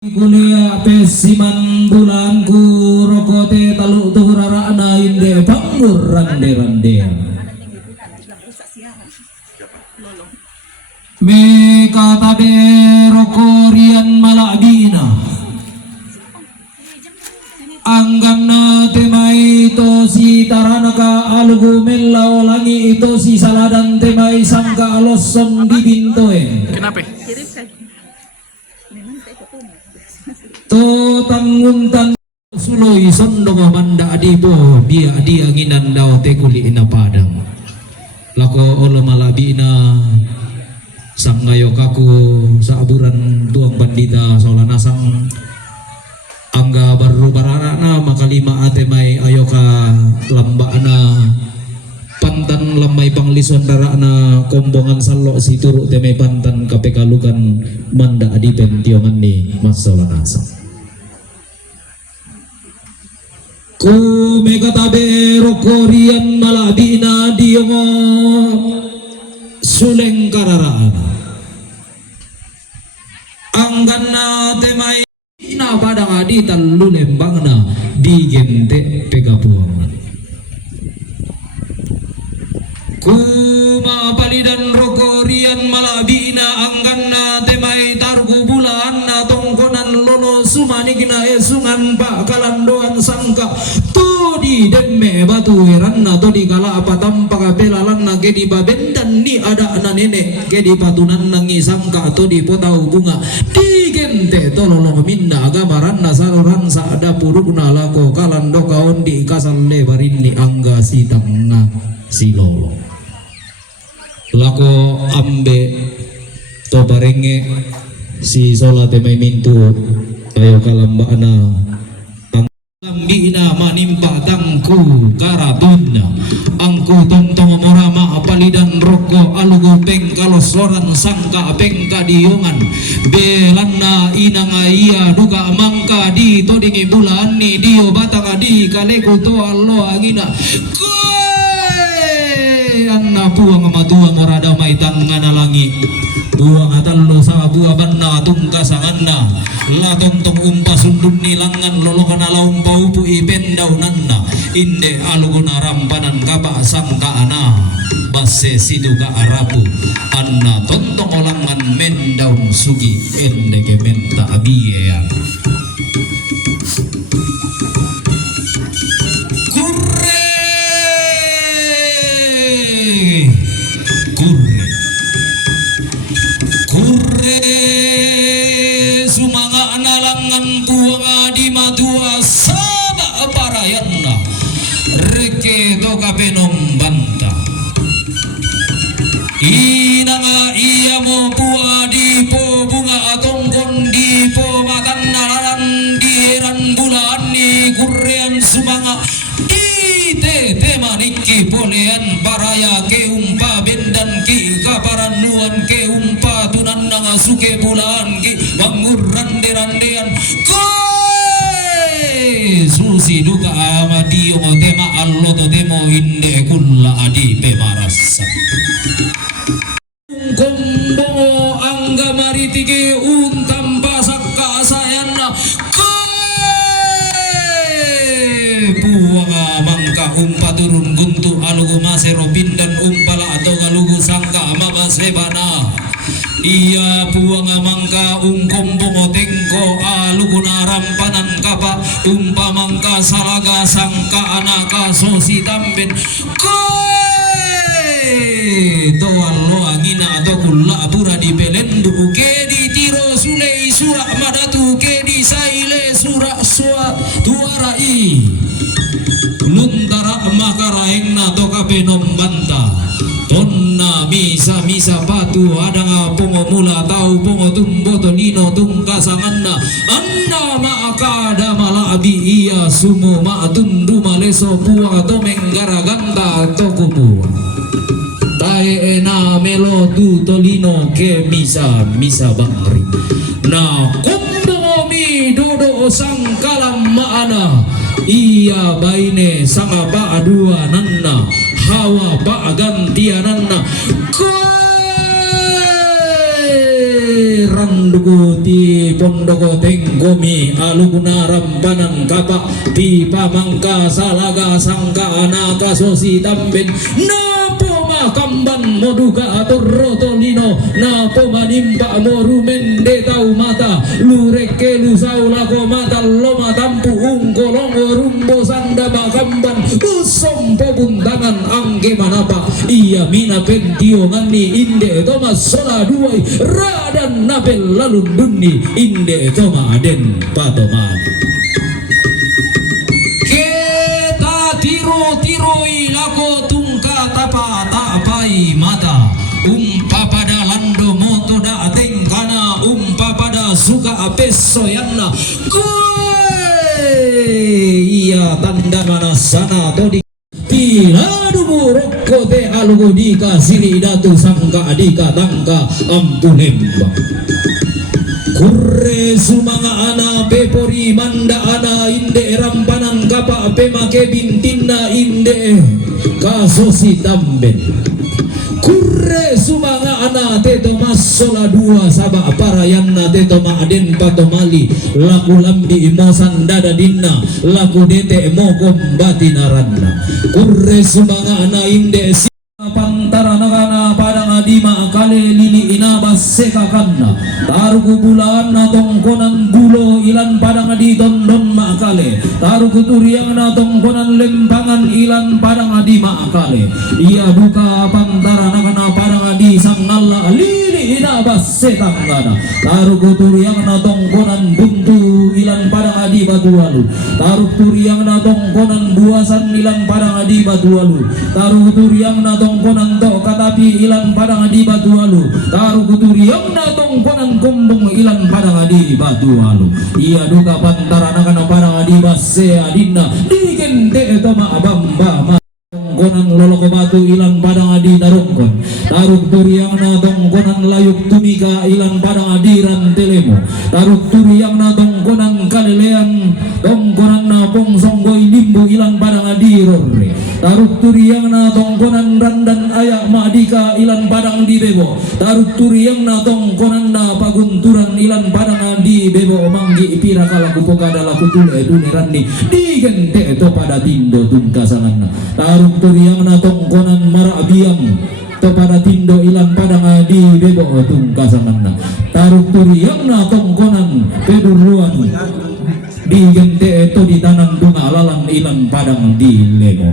Kuliah pesiman bulan ku rokote taluk tuhurara ana inde bangur rande rande me kata de rokorian malabina anggana temai to si taranaka algu melau langi itu si saladan temai sangka alosom di bintoe. Kenapa? To tanguntan suloi sondong manda adibo dia dia nginan daw te kuli ina padang lako olo malabina sang ngayo kaku saaburan tuang bandita solana sang angga baru barana makalima ate mai ayo ka lambana pantan lamai panglison darana kombongan salo si turuk temai pantan kapekalukan manda adipen tiongan ni masolana sang ku megatabe rokorian malabina diongo suleng kararaan anggana temai ina padang adi talu lembangna di gente pegapuangan ku mapalidan rokorian malabina anggana temai targu bulan na tongkonan lolo sumanikina esungan pak kalandoan sangka tu di demme batu heranna to di kala apa tampak pelalan na ke di babendan ni ada anak nenek ke di patunan nangi sangka to di potau bunga di gente tolong minna agamaran na saluran saada purukna lako kalando kaon di kasal lebarin ni angga si tangna si lolo lako ambe to barenge si solate may mintu ayo kalambana ambina manimpa tangku karatuna angku tontong morama apalidan roko alugu pengkalos soran sangka pengka diungan belanna inanga iya duga mangka di todingi bulan ni dio batanga di kaleku to allo angina anna puang matua morada mai tangan alangi buang atallo sa buah banna tungkasanganna la tontong umpa sundun nilangan lolokan ala umpa upu ipendau nanna inde aluguna rampanan kapa sangka ana base siduga arapu anna tontong olangan mendaun sugi ende ke menta abiye sumanga analangan buanga di madua sada parayanna reke toka penom banta inanga iya mo bua di po bunga atongkon di po makan nalaran di eran bulan ni kurrean sumanga ite temaniki polean paraya ke umpa bendan ki kaparanuan ke umpa tunan nanga suke bulan ki bangur rande-randean koe susi duka amadio tema allo to demo inde kulla adi pemarasa kombo angga maritike untam pasak kasayana koe puanga mangka umpa turun guntu alugu masero bindan umpala atau galugu sangka mabasebana iya puanga mangka kombo tengko aluguna rampanan kapa umpa mangka salaga sangka anaka sosi tamben koe to allo angina to kulla pura di pelendu ke di tiro sulei surak madatu ke di saile surak suat tuarai luntara makaraeng na to kapenom banta tonna misa patu adanga pongo mula tau pongo tumbo tonino tungkasanganna anna maakada malabi iya sumo maatundu maleso puang to menggara ganta to kupua tae ena melo tu tolino ke misa bangri na kumbo mi dodo sangkalam maana iya baine sama ba adua nanna hawa ba gantiananna randugo ti pondoko tenggomi alugunaram panang kapak di pamangka salaga sangka anaka sosi tamben napo makamban moduka atorrotolino napo manimpa morumende tau mata lureke lusaulako mata loma tampu ungkolongo rumbo sanda makamban usompo buntangan angge manapa iya mina pentio ngani inde toma sola duai radan napel lalu dundi inde toma aden patoman kita tiro ilako tungka tapa tapai mata umpa pada lando moto da atengkana umpa pada suka apeso yanna iya tanda mana sana todi Piladu rokko te alugo dika siri datu sangka adika tangka ampunemba kurre sumanga ana pepori manda ana inde rampanang kapa pemake bintinna inde kasosi tamben kurre sumanga ana teto masola dua sabak parayanna teto maaden patomali laku lambi imosan dada dinna laku dete mokom batinaranna kurre sumanga ana inde pantara nagana padang adima kale lili inabas sekakanna taruku bulan na tongkonan bulo ilan padang adi dondon makale taruku turiang na tongkonan lempangan ilan padang adima akale iya buka pantara nagana padang adi sangalla lili inabas sekakana taruku turiang na tongkonan buntu ilan padang adi batualu taruku turiang na tongkonan buasan ilan padang adi batualu taruku turiang na tongkonan tok katapi ilan padang adi batu alu taruh kuturiang na tongkonan kumbung ilan padang adi batu alu iya duka pantara nakana padang adi basse adinna digente toma abamba tongkonan loloko batu ilan padang adi narongkon taruh turiang na tongkonan layuk tumika ilan padang adi rantelemo taruh turiang na tongkonan kalelean tongkonan na pongsonggoy limbu ilan padang adi rorre taruh turiang na tongkonan randan ayak madika ilan padang di bebo taruh turiang na tongkonan na pagunturan ilan padang di bebo manggi pira kala kupokada laku tule dunirandi digente to pada tindo tungkasangan taruh turiang na tongkonan marak biang to pada tindo ilan padang di bebo tungkasangan taruh turiang na tongkonan peduruan digente to di tanang bunga lalang ilan padang di lemo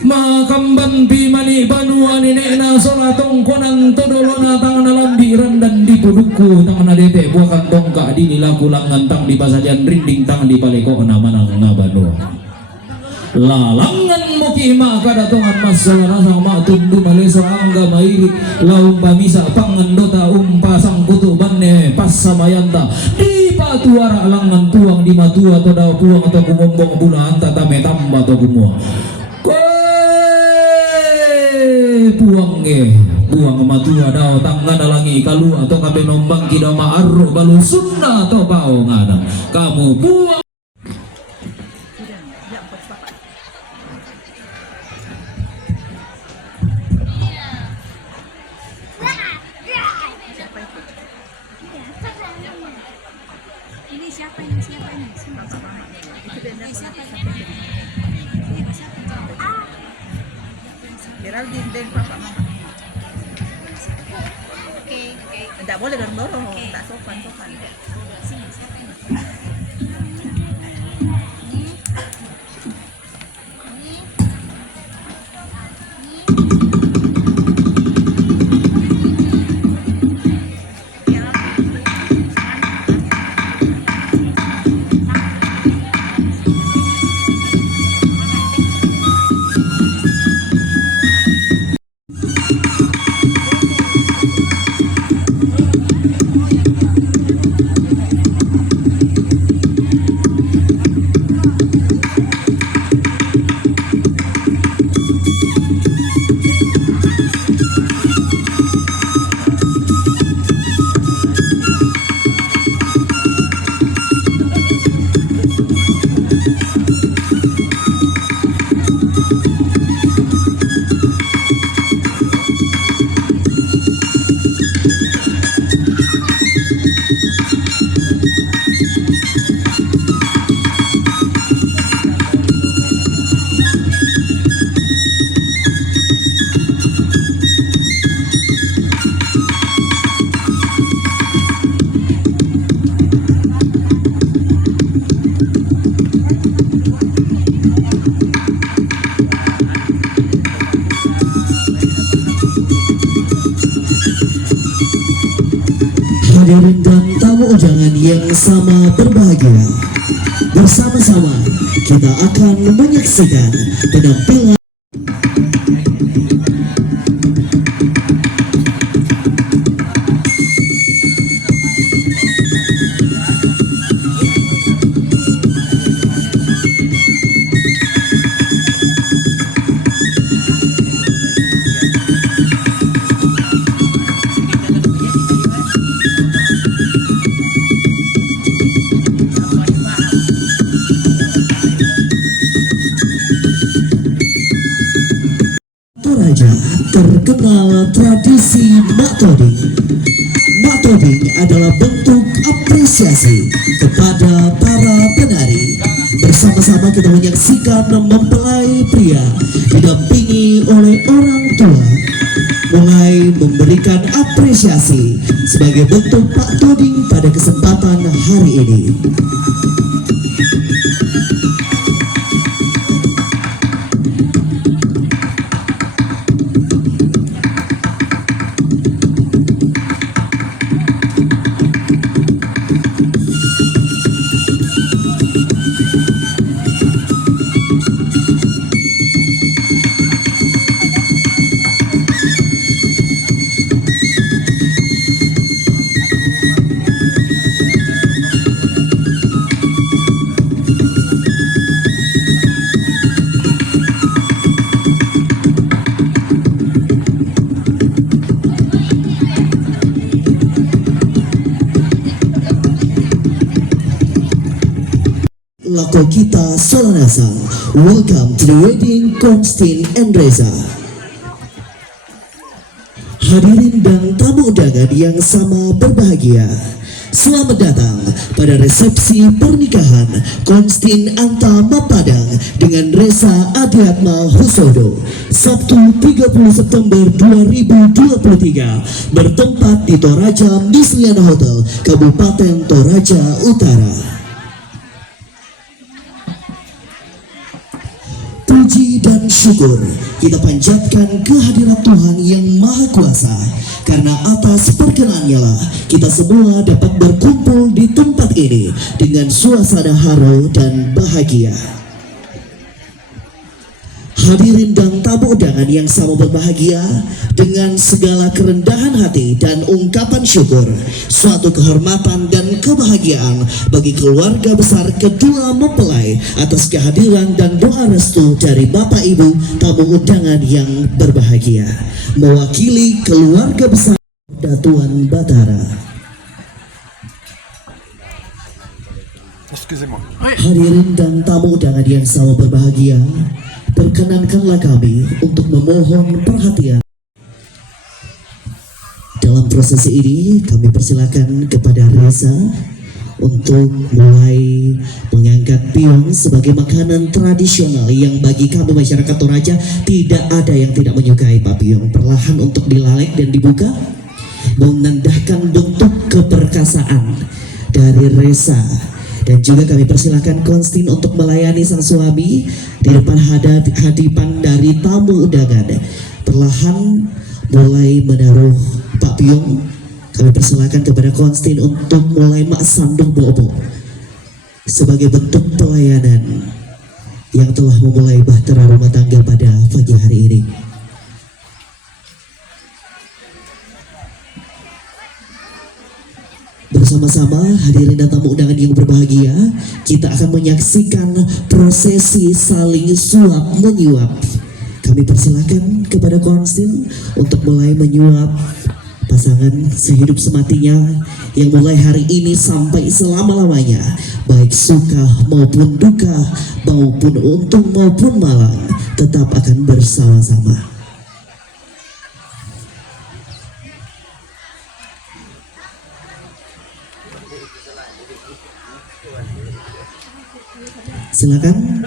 makamban pimani banua ninena sola tongkonan todolona tangan lambiran dan di puduku tangan adete buakan tongka di nilaku langan tang di pasajan rinding tang di paleko namanang ngabano lalangan muki maka datongan masalah rasa matundu malesa angga mairi laum pamisa pangandota umpa sang kutu banne pas samayanta di patuara langan tuang di matua atau daw tuang atau kumombong bulan tatame tamba atau kumua buang matua daw tangan dalangi kalu atau kabe nombang kida maaru balu sunna atau pao ngadang kamu buang ini siapa ini Geraldine din papa mama. Oke. Tidak boleh dorong-dorong, tak sopan. yang sama berbahagia. Bersama-sama kita akan menyaksikan penampilan Toraja terkenal tradisi Mak Toding. Mak Toding adalah bentuk apresiasi kepada para penari. Bersama-sama kita menyaksikan mempelai pria didampingi oleh orang tua mulai memberikan apresiasi sebagai bentuk Mak Toding pada kesempatan hari ini. Lako kita Solanasa, welcome to the wedding Konstin and Reza. Hadirin dan tamu undangan yang sama berbahagia, selamat datang pada resepsi pernikahan Konstin Anta Mapadang dengan Reza Adiatma Husodo, Sabtu 30 September 2023, bertempat di Toraja Misliana Hotel, Kabupaten Toraja Utara. Puji dan syukur kita panjatkan kehadirat Tuhan yang Maha Kuasa, karena atas perkenannya lah kita semua dapat berkumpul di tempat ini dengan suasana haru dan bahagia. Hadirin dan tamu undangan yang sama berbahagia, dengan segala kerendahan hati dan ungkapan syukur, suatu kehormatan dan kebahagiaan bagi keluarga besar kedua mempelai atas kehadiran dan doa restu dari Bapak Ibu tamu undangan yang berbahagia. Mewakili keluarga besar Datuan Batara, hadirin dan tamu undangan yang sama berbahagia, perkenankanlah kami untuk memohon perhatian. Dalam prosesi ini kami persilakan kepada Reza untuk mulai mengangkat piong sebagai makanan tradisional yang bagi kami masyarakat Toraja tidak ada yang tidak menyukai Pak Piong. Perlahan untuk dilalek dan dibuka, menandakan bentuk keperkasaan dari Reza. Dan juga kami persilakan Konstin untuk melayani sang suami di depan hadipan dari tamu undangan. Perlahan mulai menaruh Pak Piong, kami persilakan kepada Konstin untuk mulai sandung bobo sebagai bentuk pelayanan yang telah memulai bahtera rumah tangga pada pagi hari ini. Bersama-sama hadirin dan tamu undangan yang berbahagia, kita akan menyaksikan prosesi saling suap menyuap. Kami persilakan kepada Konstin untuk mulai menyuap pasangan sehidup sematinya yang mulai hari ini sampai selama-lamanya, baik suka maupun duka, maupun untung maupun malang, tetap akan bersama-sama. Silakan